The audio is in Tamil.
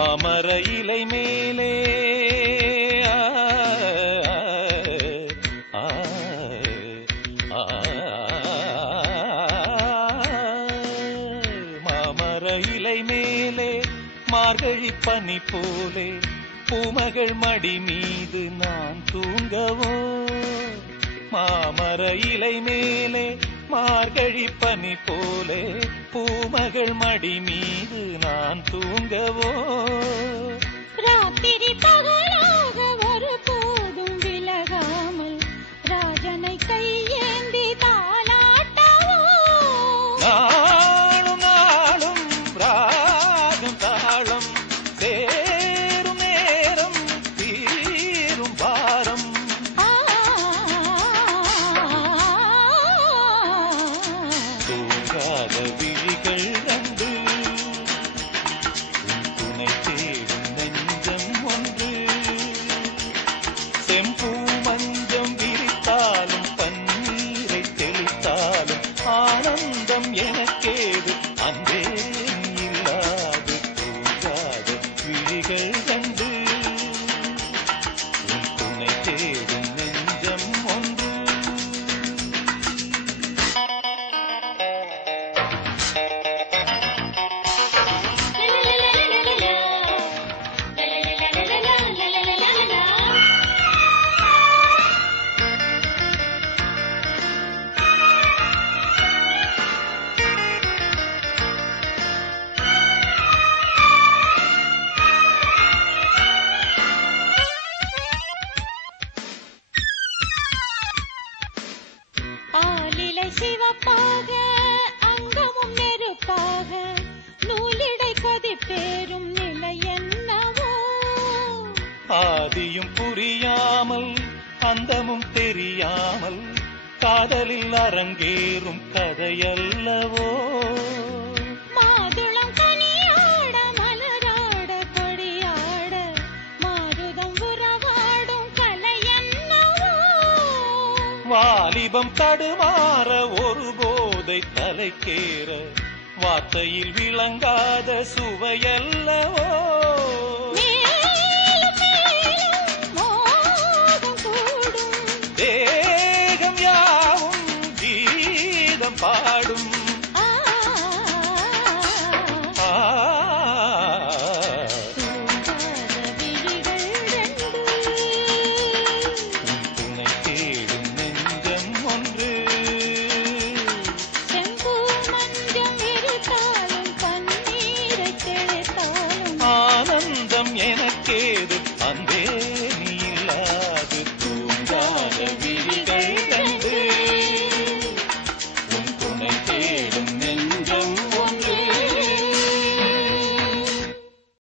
மாமர இலை மேலே மாமர இலை மேலே மார்கழி பனி போலே பூமகள் மடி மீது நான் தூங்கவோ மாமர இலை மேலே மார்கழி பனி போலே பூமகள் மடி மீது நான் தூங்கவோ ராத்திரி பகலாக ஒரு போதும் விலகாமல் ராஜனை கையேந்தி தாலாட்டவோ நாளும் நாளும் ராகம் தாளம் சேரும் நேரம் தீரும் பாரம் தூங்காத விழிகள் கண்டு துணை தேடும் நெஞ்சம் ஒன்று செம்பூ மஞ்சம் விரித்தாலும் பன்னீரை தெளித்தாலும் ஆனந்தம் எனக்கேது அன்பே இல்லாது தூங்காத விழிகள் கண்டு துணை தேடும் நெஞ்சம் ஒன்று ஆலிலை சிவப்பாக அங்கமும் நெருப்பாக நூலிடை கொதிப்பேறும் நிலை என்னவோ ஆதியும் புரியாமல் அந்தமும் தெரியாமல் காதலில் அரங்கேறும் கதையல்லவோ மாதுளம் கனியாட மலராட கொடியாட மாருதம் உறவாடும் கலை என்னவோ வாலிபம் தடுமாற ஒரு போதை தலைக்கேற வார்த்தையில் விளங்காத சுவையல்லவோ